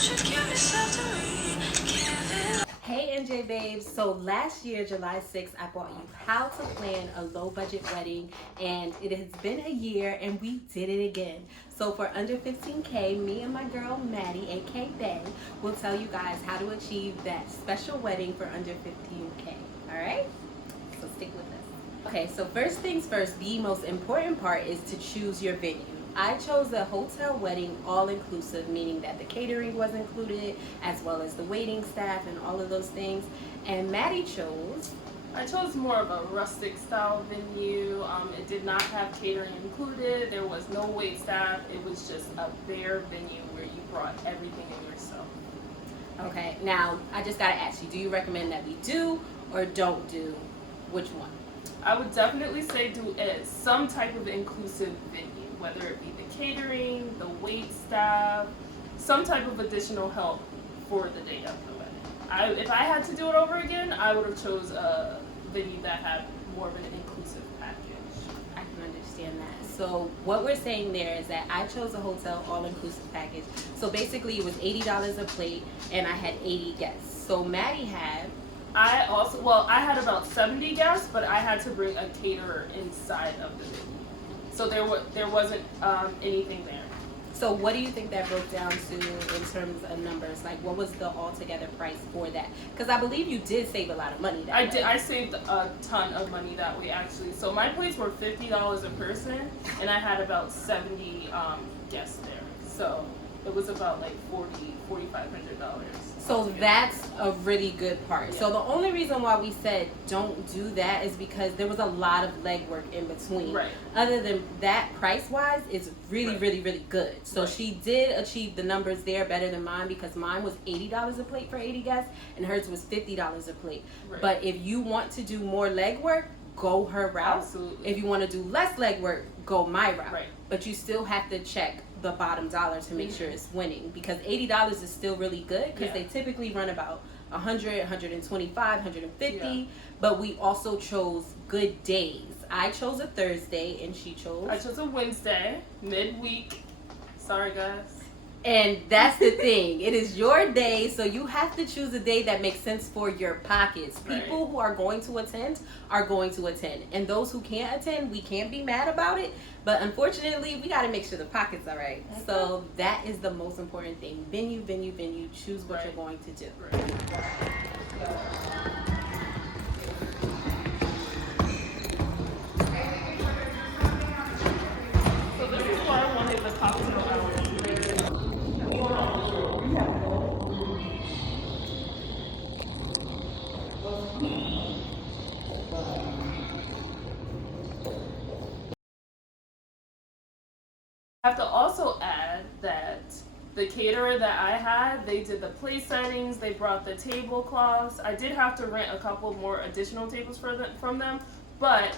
Hey NJ babes, so last year July 6th I brought you how to plan a low budget wedding, and it has been a year and we did it again. So for under 15K, me and my girl Maddie, aka Bay, will tell you guys how to achieve that special wedding for under 15K. Alright? So stick with us. Okay, so first things first, the most important part is to choose your venue. I chose a hotel wedding all-inclusive, meaning that the catering was included, as well as the waiting staff and all of those things. And Maddie chose... I chose more of a rustic style venue. It did not have catering included. There was no wait staff. It was just a bare venue where you brought everything in yourself. Okay, now I just gotta ask you, do you recommend that we do or don't do? Which one? I would definitely say do some type of inclusive venue, whether it be the catering, the wait staff, some type of additional help for the day of the wedding. If I had to do it over again, I would have chose a venue that had more of an inclusive package. I can understand that. So what we're saying there is that I chose a hotel all-inclusive package. So basically it was $80 a plate and I had 80 guests. So Maddie had... I had about 70 guests, but I had to bring a caterer inside of the venue. So there wasn't anything there. So what do you think that broke down to in terms of numbers? Like, what was the altogether price for that? Because I believe you did save a lot of money that way. I saved a ton of money that way, actually. So my plates were $50 a person, and I had about 70 guests there. So it was about like $4,500. So that's a really good part. Yeah. So the only reason why we said don't do that is because there was a lot of legwork in between. Right. Other than that, price-wise, it's really, Right. really, really good. So Right. she did achieve the numbers there better than mine, because mine was $80 a plate for 80 guests and hers was $50 a plate. Right. But if you want to do more legwork, go her route. Absolutely. If you want to do less legwork, go my route. Right. But you still have to check the bottom dollar to make sure it's winning, because $80 is still really good, because they typically run about 100, 125, 150. Yeah. But we also chose good days. I chose a Thursday and she chose... I chose a Wednesday, midweek. Sorry, guys. And that's the thing. It is your day, so you have to choose a day that makes sense for your pockets. Right. People who are going to attend are going to attend. And those who can't attend, we can't be mad about it. But unfortunately, we got to make sure the pockets are right. Okay. So that is the most important thing. Venue, venue, venue. Choose what you're going to do. Right. So this is where I wanted the cocktail hour. I have to also add that the caterer that I had, they did the place settings, they brought the tablecloths. I did have to rent a couple more additional tables from them, but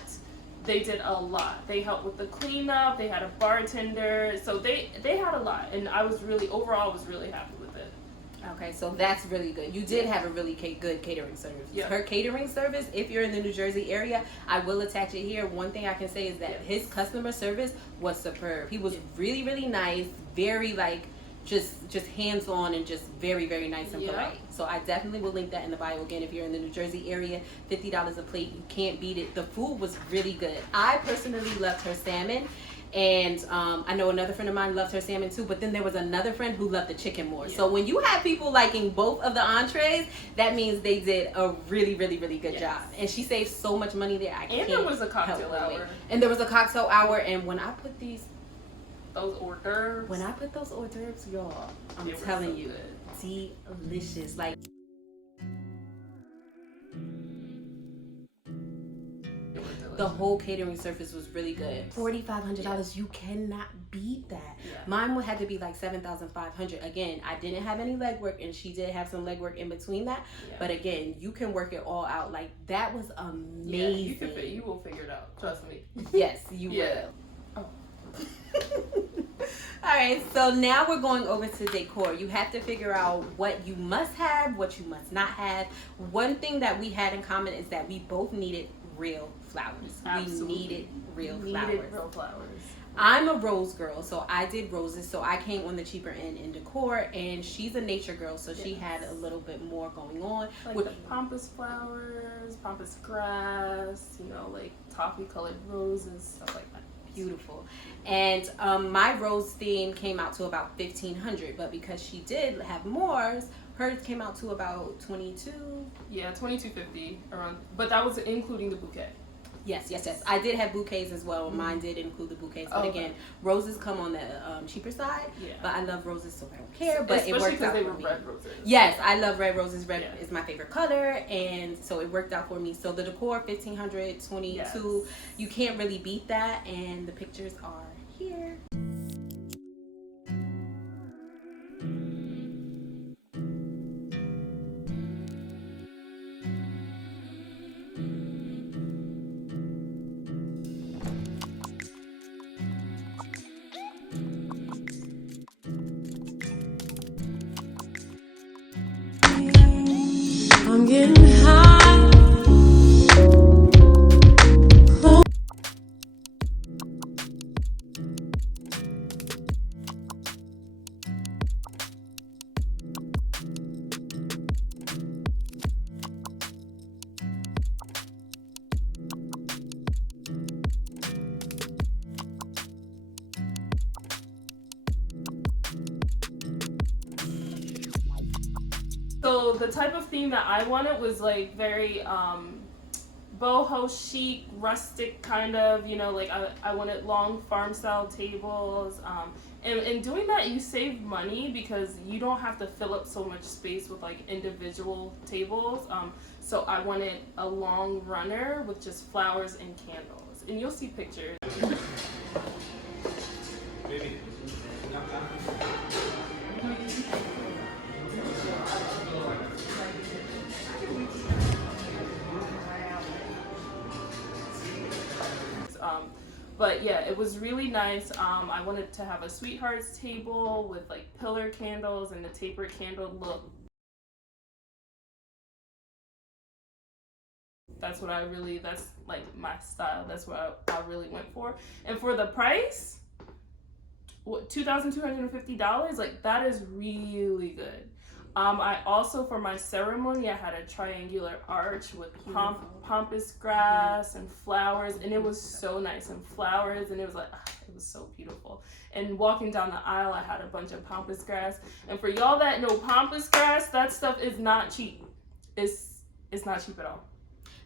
they did a lot. They helped with the cleanup, they had a bartender, so they had a lot, and I was really happy with it. Okay, so that's really good. You did have a really good catering service. Yeah. Her catering service, if you're in the New Jersey area, I will attach it here. One thing I can say is that his customer service was superb. He was really, really nice, very like just hands-on, and just very, very nice and polite. So I definitely will link that in the bio again. If you're in the New Jersey area, $50 a plate, you can't beat it. The food was really good. I personally loved her salmon. And I know another friend of mine loved her salmon too, but then there was another friend who loved the chicken more. So when you have people liking both of the entrees, that means they did a really, really, really good job. And she saved so much money there. And there was a cocktail hour. And there was a cocktail hour. And when I put those hors d'oeuvres. When I put those hors d'oeuvres, y'all, I'm telling you, delicious. Like, the whole catering service was really good. $4,500, you cannot beat that. Yeah. Mine had to be like $7,500. Again, I didn't have any legwork, and she did have some legwork in between that. Yeah. But again, you can work it all out. Like, that was amazing. Yeah, you will figure it out. Trust me. Yes, you will. Oh. Alright, so now we're going over to decor. You have to figure out what you must have, what you must not have. One thing that we had in common is that we both needed real flowers. Absolutely. We needed real flowers. I'm a rose girl, so I did roses. So I came on the cheaper end in decor, and she's a nature girl, so she had a little bit more going on. Like the pampas flowers, pampas grass, you know, like toffee colored roses, stuff like that. Beautiful. And my rose theme came out to about $1,500, but because she did have more, hers came out to about $22. Yeah, $22.50 around, but that was including the bouquet. Yes. I did have bouquets as well. Mine did include the bouquets, but again, roses come on the cheaper side. Yeah. But I love roses, so I don't care. But especially it worked because out they for were me. red roses. Yes, I love red roses. Red is my favorite color, and so it worked out for me. So the decor, $1,500, $22. Yes. You can't really beat that, and the pictures are here. I'm getting high. So the type of theme that I wanted was like very boho chic, rustic kind of, you know, like I wanted long farm style tables. And in doing that, you save money because you don't have to fill up so much space with like individual tables. So I wanted a long runner with just flowers and candles. And you'll see pictures. Baby. But yeah, it was really nice. I wanted to have a sweethearts table with like pillar candles and the tapered candle look. That's like my style. That's what I really went for. And for the price, $2,250, like that is really good. I also, for my ceremony, I had a triangular arch with pampas grass and flowers, and it was so nice, and flowers, and it was like, it was so beautiful. And walking down the aisle, I had a bunch of pampas grass, and for y'all that know pampas grass, that stuff is not cheap. It's not cheap at all.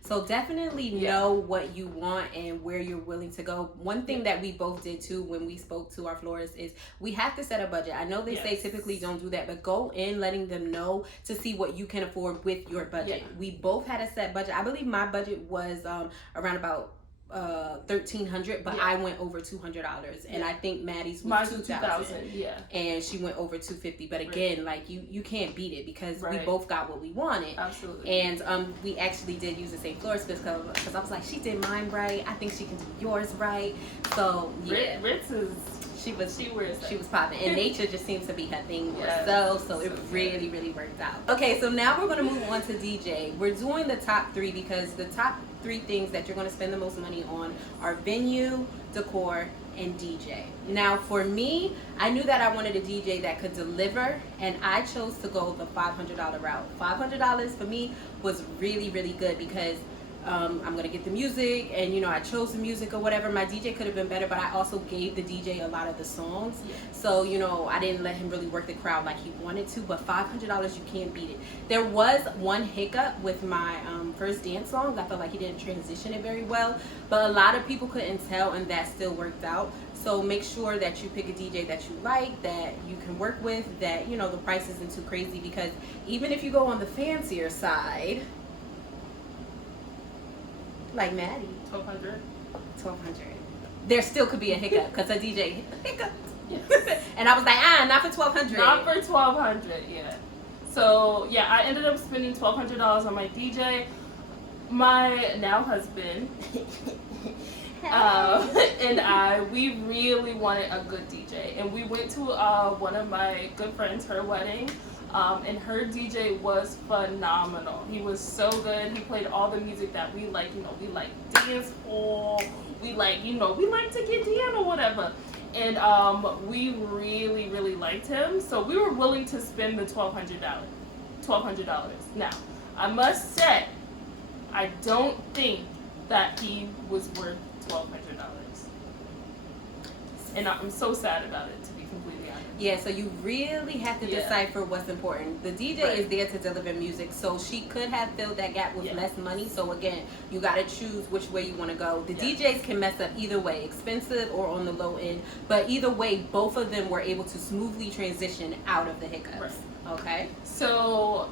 So definitely know what you want and where you're willing to go. One thing that we both did too when we spoke to our florists is we have to set a budget. I know they say typically don't do that, but go in letting them know to see what you can afford with your budget. Yeah. We both had a set budget. I believe my budget was around about $1,300, but I went over $200, and I think Maddie's was $2,000. And she went over $250. But again, like you can't beat it because we both got what we wanted. Absolutely. And we actually did use the same florist because I was like, she did mine right. I think she can do yours right. So yeah, Ritz is. She was popping, and nature just seems to be her thing more so it really worked out. Okay, so now we're going to move on to DJ. We're doing the top 3 because the top 3 things that you're going to spend the most money on are venue, decor, and DJ. Now for me, I knew that I wanted a DJ that could deliver, and I chose to go the $500 route. $500 for me was really good because I'm gonna get the music, and you know, I chose the music or whatever. My DJ could have been better, but I also gave the DJ a lot of the songs. So you know, I didn't let him really work the crowd like he wanted to. But $500, you can't beat it. There was one hiccup with my first dance song. I felt like he didn't transition it very well, but a lot of people couldn't tell, and that still worked out. So make sure that you pick a DJ that you like, that you can work with, that you know the price isn't too crazy, because even if you go on the fancier side, like Maddie, $1,200. There still could be a hiccup because a DJ hiccup. And I was like, not for $1,200. Not for $1,200, yeah. So yeah, I ended up spending $1,200 on my DJ. My now husband, We really wanted a good DJ, and we went to one of my good friends, her wedding, and her DJ was phenomenal. He was so good. He played all the music that we like. You know, we like dance hall. We like, we like to get down or whatever. And we really, really liked him. So we were willing to spend the $1,200. Now, I must say, I don't think that he was worth $1,200. And I'm so sad about it, to be completely honest. Yeah, so you really have to decipher what's important. The DJ is there to deliver music, so she could have filled that gap with less money. So again, you got to choose which way you want to go. The DJs can mess up either way, expensive or on the low end. But either way, both of them were able to smoothly transition out of the hiccups. Right. Okay? So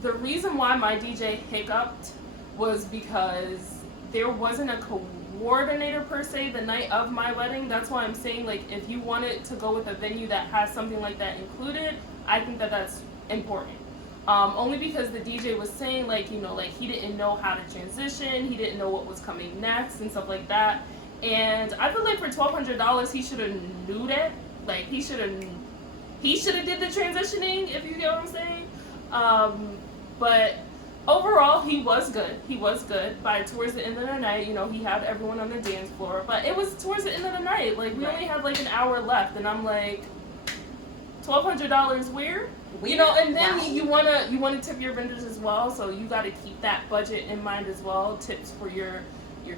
the reason why my DJ hiccuped was because there wasn't a coordinator per se the night of my wedding. That's why I'm saying, like, if you wanted to go with a venue that has something like that included, I think that that's important. Only because the DJ was saying, like, like he didn't know how to transition, he didn't know what was coming next and stuff like that. And I feel like for $1,200 he should have knew that. Like, he should have did the transitioning, if you get what I'm saying. But overall, he was good. He was good. By towards the end of the night, he had everyone on the dance floor. But it was towards the end of the night. Like, we only had like an hour left, and I'm like, $1,200 where? And then you wanna tip your vendors as well. So you got to keep that budget in mind as well. Tips for your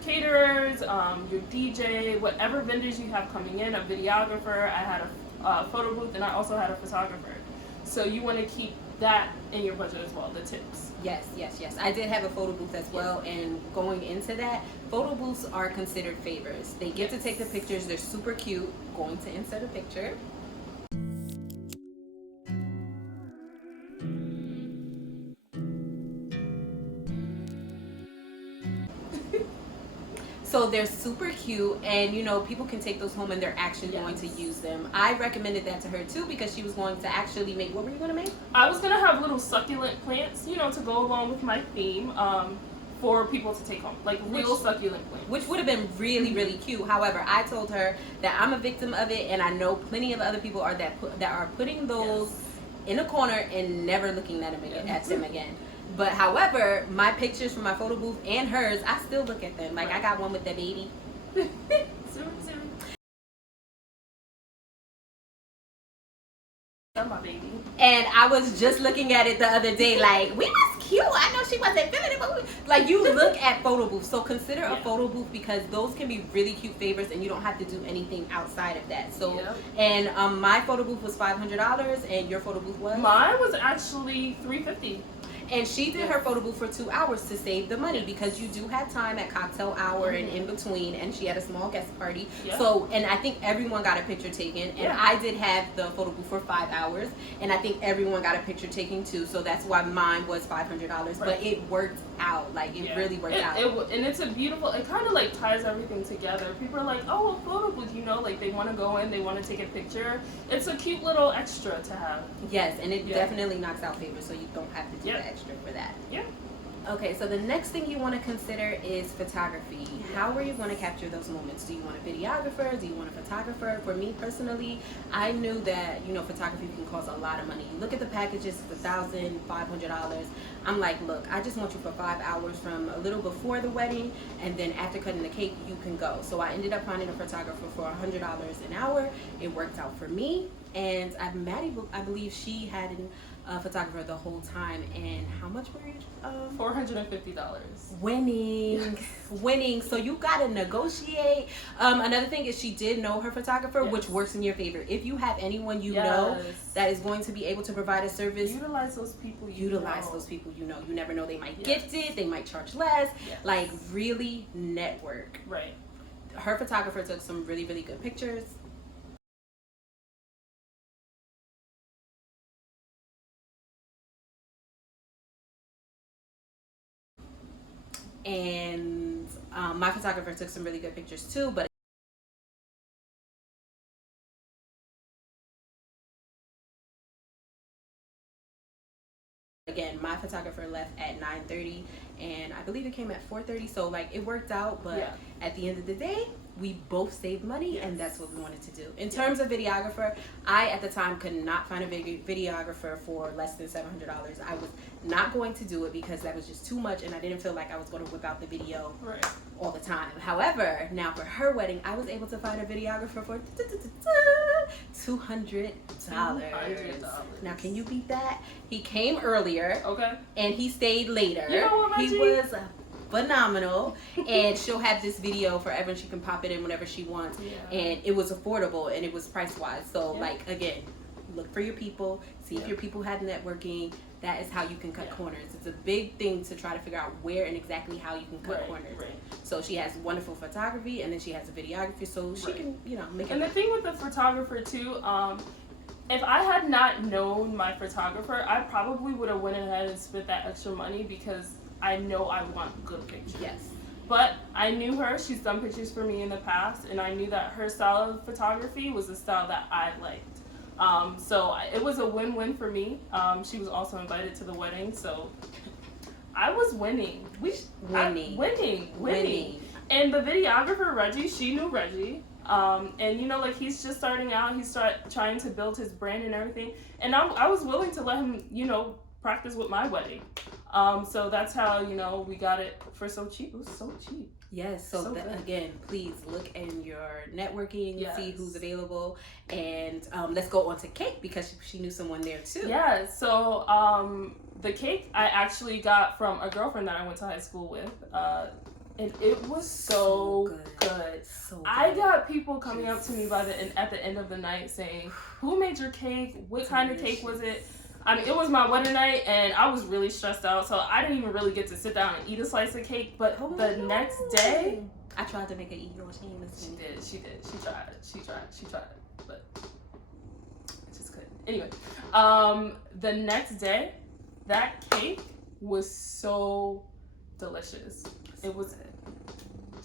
caterers, your DJ, whatever vendors you have coming in. A videographer. I had a photo booth, and I also had a photographer. So you want to keep that in your budget as well, the tips. Yes. I did have a photo booth as well, and going into that, photo booths are considered favors. They get to take the pictures. They're super cute. Going to insert a picture. So they're super cute, and people can take those home and they're actually going to use them. I recommended that to her too because she was going to actually make, what were you going to make? I was going to have little succulent plants, to go along with my theme, for people to take home, like real succulent plants. Which would have been really, really cute. However, I told her that I'm a victim of it, and I know plenty of other people are that are putting those in a corner and never looking at them again. But however, my pictures from my photo booth and hers, I still look at them. Like, I got one with the baby. My baby. And I was just looking at it the other day, like, we was cute. I know she wasn't feeling it, but like, you look at photo booths. So consider a photo booth, because those can be really cute favors, and you don't have to do anything outside of that. So, and my photo booth was $500, and your photo booth was? Mine was actually $350. And she did her photo booth for 2 hours to save the money, because you do have time at cocktail hour and in between, and she had a small guest party. So, and I think everyone got a picture taken, and I did have the photo booth for 5 hours, and I think everyone got a picture taken too. So that's why mine was $500, but it worked out. Like, it really worked out. And it's a beautiful, it kind of like ties everything together. People are like, oh, a photo booth, like they want to go in, they want to take a picture. It's a cute little extra to have. Yes, and it definitely knocks out favors, so you don't have to do that extra for that. Okay, so the next thing you want to consider is photography. How are you going to capture those moments? Do you want a videographer? Do you want a photographer? For me personally, I knew that photography can cost a lot of money. You look at the packages, it's $1,500. I'm like, look, I just want you for 5 hours from a little before the wedding, and then after cutting the cake, you can go. So I ended up finding a photographer for $100 an hour. It worked out for me, and Maddie, I believe she had a photographer the whole time. And how much were you? $450. Winning. So you gotta negotiate. Another thing is, she did know her photographer, which works in your favor. If you have anyone know that is going to be able to provide a service, utilize those people. Those people. You never know, they might gift it, they might charge less. Like, really network. Right. Her photographer took some really, really good pictures. And my photographer took some really good pictures too, but again, my photographer left at 9:30, and I believe it came at 4:30. So like it worked out, but at the end of the day, we both saved money, and that's what we wanted to do. In terms of videographer, I at the time could not find a videographer for less than $700. I was not going to do it because that was just too much, and I didn't feel like I was going to whip out the video all the time. However, now for her wedding, I was able to find a videographer for $200. Now, can you beat that? He came earlier, and he stayed later. You know what, he was phenomenal, and she'll have this video forever, and she can pop it in whenever she wants. And it was affordable, and it was price wise. So like, again, look for your people, see if your people have networking. That is how you can cut corners. It's a big thing to try to figure out where and exactly how you can cut corners. So she has wonderful photography, and then she has a videography, so she can, you know, make it. And the thing with the photographer too, if I had not known my photographer, I probably would have went ahead and spent that extra money because I know I want good pictures. Yes. But I knew her. She's done pictures for me in the past, and I knew that her style of photography was the style that I liked. So it was a win-win for me. She was also invited to the wedding, so I was winning. Winning. And the videographer, Reggie, she knew Reggie. And you know, like, he's just starting out. He started trying to build his brand and everything. And I was willing to let him, you know, practice with my wedding. So that's how, you know, we got it for so cheap. It was so cheap. Yes, so again, please look in your networking, see who's available, and let's go on to cake because she knew someone there too. Yeah, so the cake I actually got from a girlfriend that I went to high school with, and it was so good. So good. I got people coming up to me at the end of the night saying, "Who made your cake? What kind of cake was it?" I mean, it was my wedding night, and I was really stressed out, so I didn't even really get to sit down and eat a slice of cake. But the next day, I tried to make her eat yours. She did. She tried, but I just couldn't. Anyway, the next day, that cake was so delicious. It was.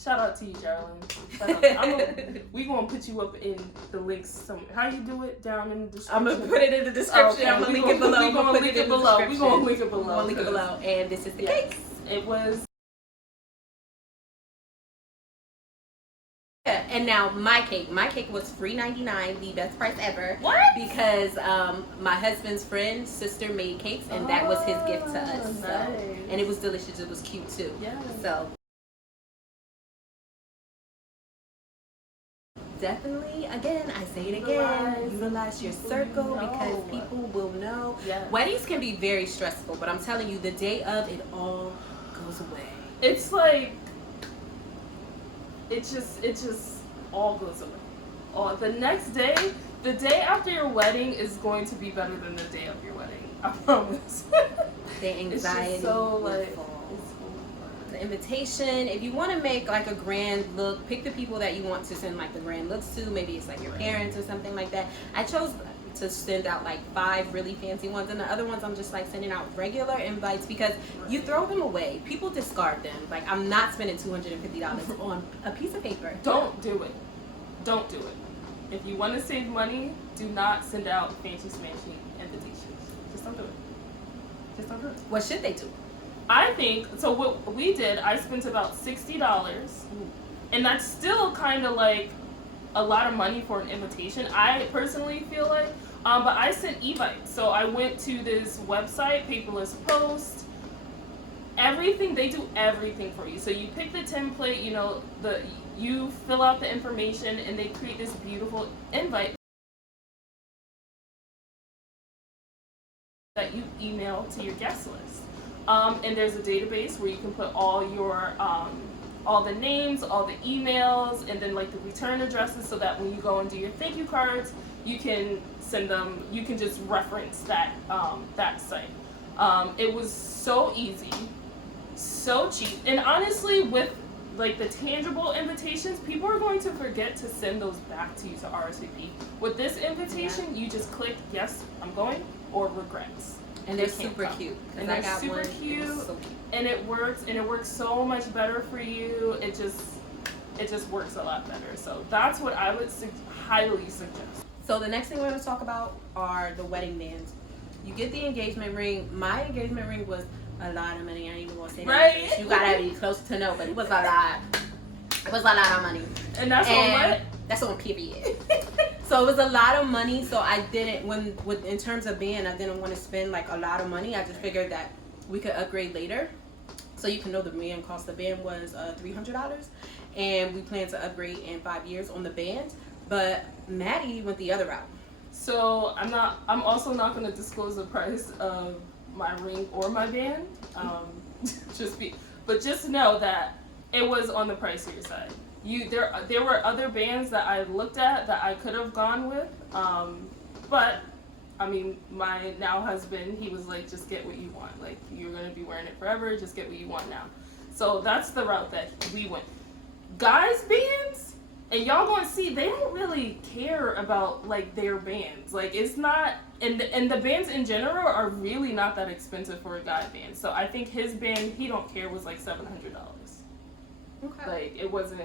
Shout out to you, Geraldine. We gonna put you up in the links somewhere. How you do it down in the description? I'm gonna put it in the description. I'm gonna link it below. We're gonna link it below. We're gonna link it below. We'll link it below. And this is the cake. It was. Yeah, and now my cake was $3.99, the best price ever. What? Because my husband's friend's sister made cakes, and that was his gift to us. Nice. So, and it was delicious. It was cute too. Yeah. So. Definitely, again, I say it again, utilize your circle because people will know. Yes. Weddings can be very stressful, but I'm telling you, the day of, it all goes away. It's like, it just all goes away. The next day, the day after your wedding is going to be better than the day of your wedding. I promise. The anxiety. It's just so like. The invitation, if you want to make like a grand look, pick the people that you want to send like the grand looks to. Maybe it's like your parents or something like that. I chose to send out like 5 really fancy ones, and the other ones I'm just like sending out regular invites because you throw them away. People discard them. Like, I'm not spending $250 on a piece of paper. Don't do it. Don't do it. If you want to save money, do not send out fancy smancy invitations. Just don't do it. Just don't do it. What should they do? I think, so what we did, I spent about $60, and that's still kind of like a lot of money for an invitation, I personally feel like, but I sent evites. So I went to this website, Paperless Post, everything, they do everything for you. So you pick the template, you know, you fill out the information, and they create this beautiful invite that you email to your guest list. And there's a database where you can put all your all the names, all the emails, and then like the return addresses, so that when you go and do your thank you cards, you can send them. You can just reference that that site. It was so easy, so cheap, and honestly, with like the tangible invitations, people are going to forget to send those back to you to RSVP. With this invitation, you just click yes, I'm going, or regrets. And they're super cute. And they're super cute. So cute. And it works so much better for you. It just works a lot better. So that's what I would highly suggest. So the next thing we're going to talk about are the wedding bands. You get the engagement ring. My engagement ring was a lot of money. I ain't even gonna say that. Right. You gotta be close to know, but it was a lot. It was a lot of money. And that's on what? That's on period. So it was a lot of money. So I didn't, in terms of band, I didn't want to spend like a lot of money. I just figured that we could upgrade later. So you can know the band cost. The band was $300, and we plan to upgrade in 5 years on the band. But Maddie went the other route. So I'm also not going to disclose the price of my ring or my band. But just know that it was on the pricier side. There were other bands that I looked at that I could have gone with, but I mean, my now husband, he was like, just get what you want. Like, you're gonna be wearing it forever. Just get what you want now. So that's the route that we went. Guys' bands, and y'all gonna see, they don't really care about like their bands. Like, it's not, and the bands in general are really not that expensive for a guy band. So I think his band, he don't care, was like $700. Okay. Like, it wasn't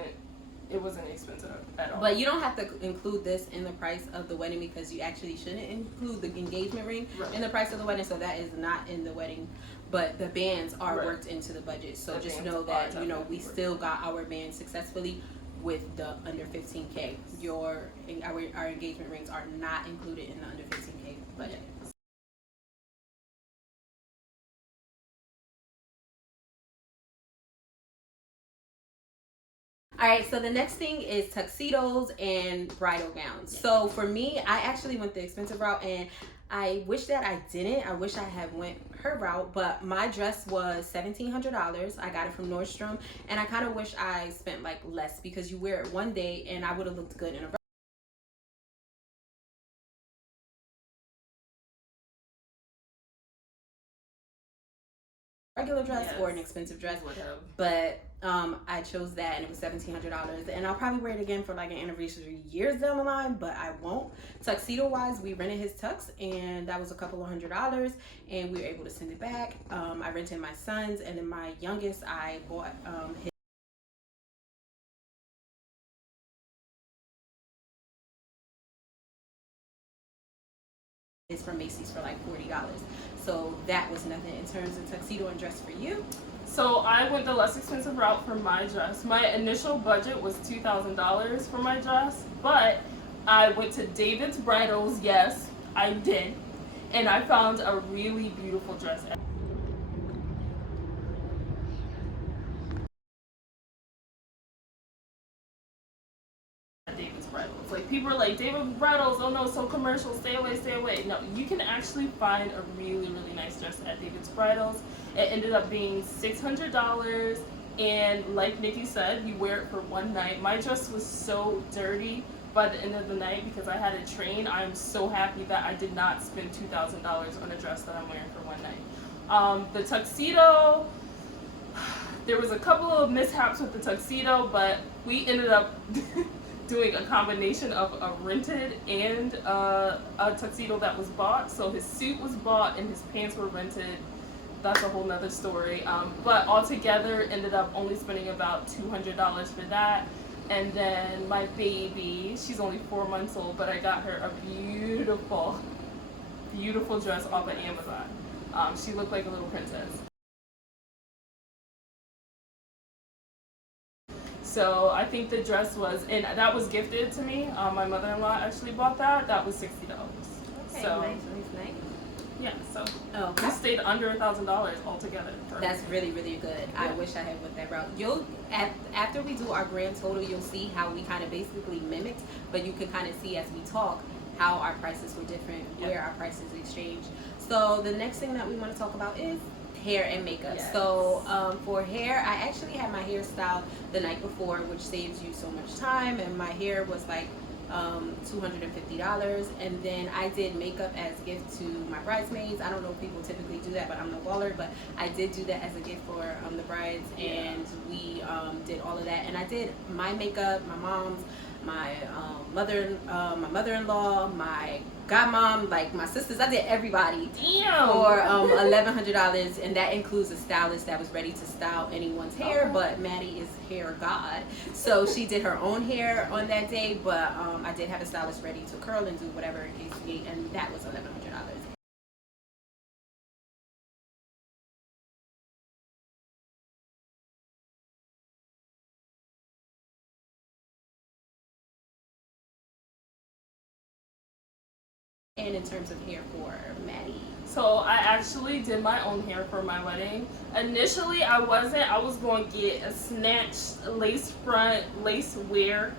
expensive at all. But you don't have to include this in the price of the wedding, because you actually shouldn't include the engagement ring in the price of the wedding. So that is not in the wedding, but the bands are worked into the budget. So the just know that, you know, we still got our band successfully with the under 15K. Our engagement rings are not included in the under 15K budget. All right, so the next thing is tuxedos and bridal gowns. So for me, I actually went the expensive route, and I wish that I didn't. I wish I had went her route, but my dress was $1,700. I got it from Nordstrom, and I kind of wish I spent like less, because you wear it one day and I would have looked good in a regular dress or an expensive dress, but I chose that, and it was $1,700, and I'll probably wear it again for like an anniversary years down the line, but I won't. Tuxedo wise, we rented his tux, and that was a couple of $100, and we were able to send it back. I rented my son's, and then my youngest, I bought his from Macy's for like $40. So that was nothing. In terms of tuxedo and dress for you? So I went the less expensive route for my dress. My initial budget was $2,000 for my dress, but I went to David's Bridals. Yes, I did. And I found a really beautiful dress. David's Bridals. Like, people are like, David's Bridals, oh no, so commercial, stay away, stay away. No, you can actually find a really, really nice dress at David's Bridals. It ended up being $600, and like Nikki said, you wear it for one night. My dress was so dirty by the end of the night because I had a train. I'm so happy that I did not spend $2,000 on a dress that I'm wearing for one night. The tuxedo, there was a couple of mishaps with the tuxedo, but we ended up doing a combination of a rented and a tuxedo that was bought. So his suit was bought and his pants were rented. That's a whole nother story. But altogether, ended up only spending about $200 for that. And then my baby, she's only 4 months old, but I got her a beautiful, beautiful dress off of Amazon. She looked like a little princess. So I think the dress was, and that was gifted to me. My mother-in-law actually bought that. That was $60. Okay, so nice. yeah, so Okay. we stayed under $1,000 altogether. That's really, really good. Yeah. I wish I had went that route. After we do our grand total, you'll see how we kind of basically mimicked, but you can kind of see as we talk how our prices were different, where our prices exchanged. So the next thing that we want to talk about is hair and makeup. Yes. So for hair, I actually had my hairstyle the night before, which saves you so much time, and my hair was like $250, and then I did makeup as a gift to my bridesmaids. I don't know if people typically do that, but I'm no baller, but I did do that as a gift for the brides, and we did all of that, and I did my makeup, my mom's, my mother-in-law, my godmom, like my sisters. I did everybody. Damn. For $1,100, and that includes a stylist that was ready to style anyone's hair. But Maddie is hair god, so she did her own hair on that day. But I did have a stylist ready to curl and do whatever in case we, and that was $1,100. And in terms of hair for Maddie? So I actually did my own hair for my wedding. Initially, I was going to get a snatched lace front, lace wear.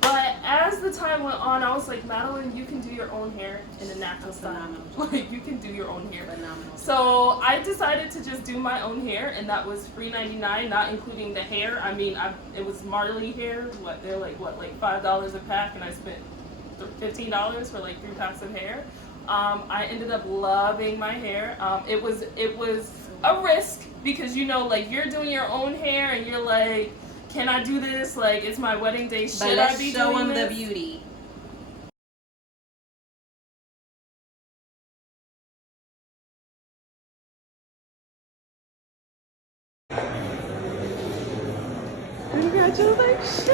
But as the time went on, I was like, Madeline, you can do your own hair in a natural style. Like, you can do your own hair. Phenomenal. So I decided to just do my own hair, and that was $3.99, not including the hair. I mean, it was Marley hair. They're like $5 a pack, and I spent $15 for like 3 packs of hair. I ended up loving my hair. It was a risk because, you know, like, you're doing your own hair and you're like, can I do this? Like, it's my wedding day. Should I be doing this? Show them the beauty. Congratulations.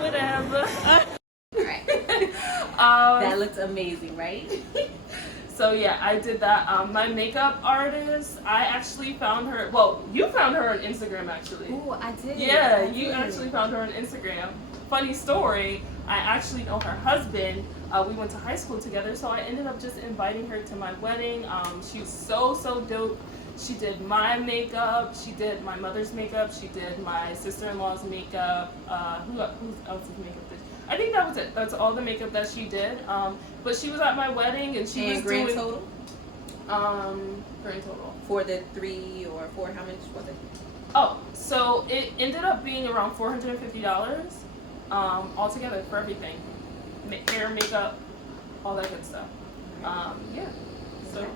Whatever. All right. That looks amazing, right? So yeah, I did that. My makeup artist, I actually found her. Well, you found her on Instagram, actually. Oh, I did. Yeah, you actually found her on Instagram. Funny story. I actually know her husband. We went to high school together, so I ended up just inviting her to my wedding. She's so dope. She did my makeup. She did my mother's makeup. She did my sister-in-law's makeup. Who else's makeup did? I think that was it. That's all the makeup that she did. But she was at my wedding, and she was grand doing total. Grand total For the 3 or 4, how much was it? Oh, so it ended up being around $450 altogether for everything, hair, makeup, all that good stuff. Yeah. So.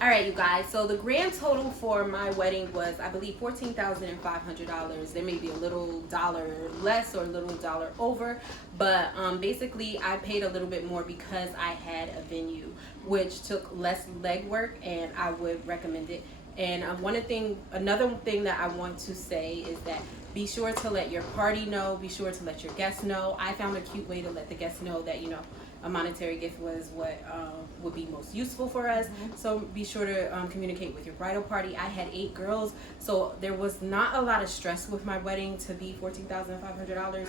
All right, you guys. So the grand total for my wedding was, I believe, $14,500. There may be a little dollar less or a little dollar over, but basically I paid a little bit more because I had a venue, which took less legwork, and I would recommend it. And another thing that I want to say is that be sure to let your party know. Be sure to let your guests know. I found a cute way to let the guests know that, you know, a monetary gift was what would be most useful for us. So be sure to communicate with your bridal party. I had 8 girls, so there was not a lot of stress with my wedding to be $14,500.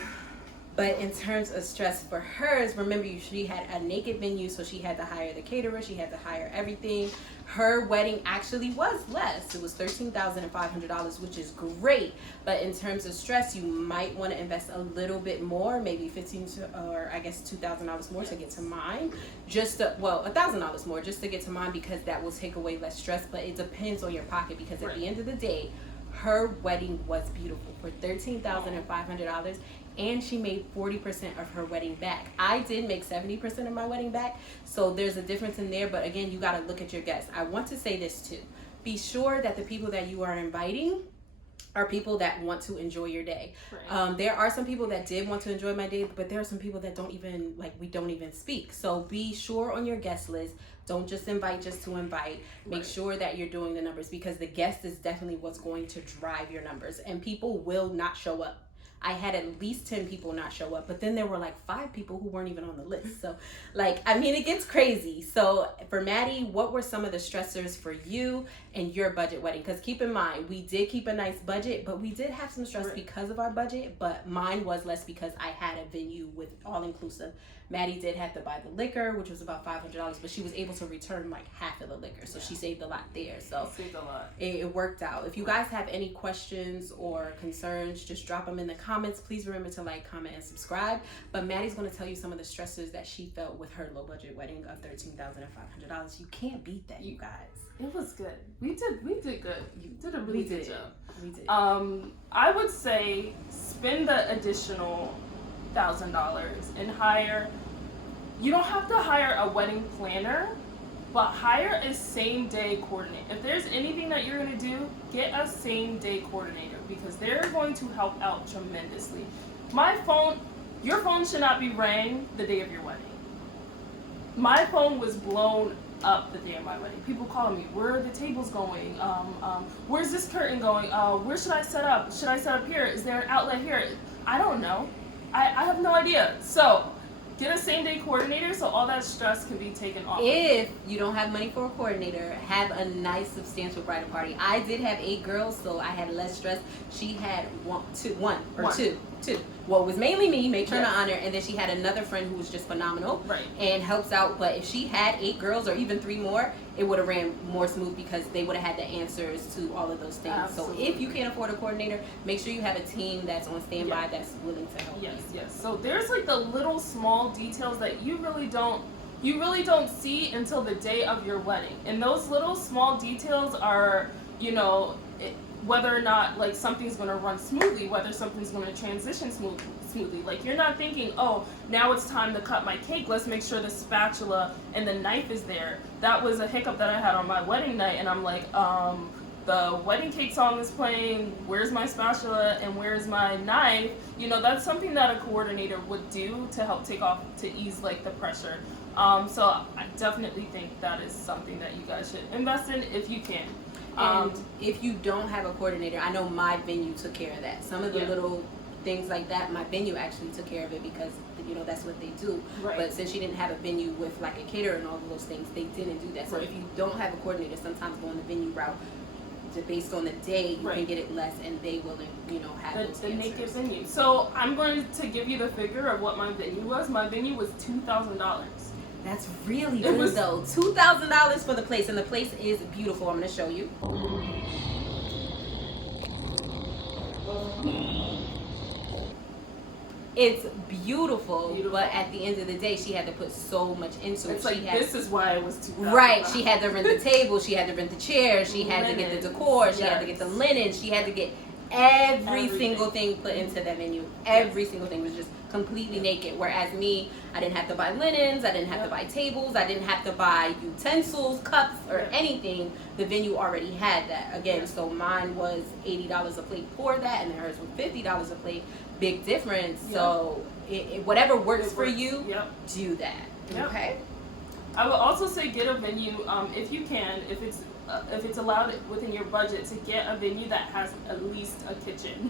But in terms of stress for hers, remember, she had a naked venue, so she had to hire the caterer, she had to hire everything. Her wedding actually was less. It was $13,500, which is great. But in terms of stress, you might want to invest a little bit more, maybe $2,000 more to get to mine. $1,000 more just to get to mine, because that will take away less stress. But it depends on your pocket, because at the end of the day, her wedding was beautiful for $13,500. And she made 40% of her wedding back. I did make 70% of my wedding back, so there's a difference in there. But again, you got to look at your guests. I want to say this too. Be sure that the people that you are inviting are people that want to enjoy your day. Right. There are some people that did want to enjoy my day, but there are some people that don't even, we don't even speak. So be sure on your guest list. Don't just invite just to invite. Make sure that you're doing the numbers, because the guest is definitely what's going to drive your numbers, and people will not show up. I had at least 10 people not show up, but then there were 5 people who weren't even on the list. So it gets crazy. So for Maddie, what were some of the stressors for you and your budget wedding? Because keep in mind, we did keep a nice budget, but we did have some stress because of our budget, but mine was less because I had a venue with all inclusive. Maddie did have to buy the liquor, which was about $500, but she was able to return half of the liquor, so she saved a lot there. So saved a lot. It worked out. If you guys have any questions or concerns, just drop them in the comments. Please remember to like, comment, and subscribe. But Maddie's going to tell you some of the stressors that she felt with her low budget wedding of $13,500. You can't beat that, you guys. It was good. We did good. You did a really good job. We did. I would say spend the additional $1,000 and hire. You don't have to hire a wedding planner, but hire a same-day coordinator. If there's anything that you're going to do, get a same-day coordinator, because they're going to help out tremendously. Your phone should not be rang the day of your wedding. My phone was blown up the day of my wedding. People calling me, where are the tables going? Where's this curtain going? Where should I set up? Should I set up here? Is there an outlet here? I don't know. I have no idea. So get a same-day coordinator so all that stress can be taken off. If you don't have money for a coordinator, have a nice, substantial bridal party. I did have 8 girls, so I had less stress. She had one or two. two. Well, it was mainly me, matron Yes. of honor, and then she had another friend who was just phenomenal, Right. and helps out. But if she had 8 girls or even 3 more, it would have ran more smooth because they would have had the answers to all of those things. Absolutely. So if you can't afford a coordinator, make sure you have a team that's on standby, Yeah. that's willing to help. Yes, yes. So there's like the little small details that you really don't see until the day of your wedding. And those little small details are, you know, whether or not like something's going to run smoothly, whether something's going to transition smoothly. Like you're not thinking, oh, now it's time to cut my cake. Let's make sure the spatula and the knife is there. That was a hiccup that I had on my wedding night, and I'm like, the wedding cake song is playing, where's my spatula and where's my knife? You know, that's something that a coordinator would do to help to ease like the pressure. So I definitely think that is something that you guys should invest in if you can. And if you don't have a coordinator, I know my venue took care of that. Some of the Yeah. little things like that, my venue actually took care of it because, you know, that's what they do. Right. But since she didn't have a venue with like a caterer and all of those things, they didn't do that. So Right. if you don't have a coordinator, sometimes going the venue route, based on the day, you can Right. get it less, and they will, you know, have those the naked answers. venue. So I'm going to give you the figure of what my venue was. My venue was $2,000. That's really It good was- though. $2,000 for the place, and the place is beautiful. I'm gonna show you. It's beautiful, but at the end of the day, she had to put so much into it. It's like, She had, this is why it was $2,000. right. She had to rent the table. She had to rent the chairs. She had to get the Linens, decor. She had to get the yes. linen. She had to get every Everything. single thing put into that menu. Every single thing was just completely naked. Whereas me, I didn't have to buy linens. I didn't have to buy tables. I didn't have to buy utensils, cups, or anything. The venue already had that. Again, so mine was $80 a plate for that, and then hers was $50 a plate. Big difference. So whatever works for you, do that. Yep. Okay. I would also say get a venue if you can, if it's allowed within your budget, to get a venue that has at least a kitchen,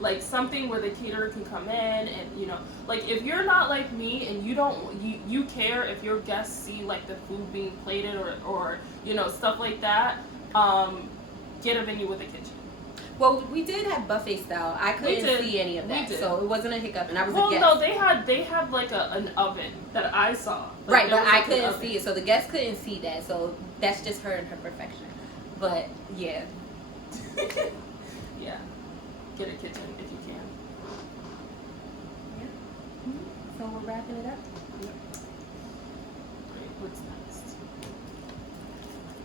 like something where the caterer can come in and, you know, like if you're not like me and you care if your guests see like the food being plated or you know, stuff like that, get a venue with a kitchen. Well, we did have buffet style. I couldn't see any of that, so it wasn't a hiccup, and I was a guest. No, they had like an oven that I saw. Like, right, but I like couldn't see it, so the guests couldn't see that. So that's just her and her perfection. But yeah, yeah, get a kitchen if you can. yeah. So we're wrapping it up. Great. What's next?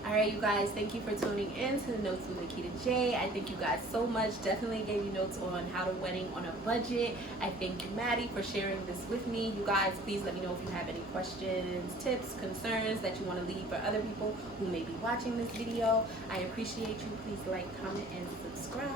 All right, you guys, thank you for tuning in to the Notes with Nikita J. I thank you guys so much. Definitely gave you notes on how to wedding on a budget. I thank Maddie for sharing this with me. You guys, please let me know if you have any questions, tips, concerns that you want to leave for other people who may be watching this video. I appreciate you. Please like, comment, and subscribe.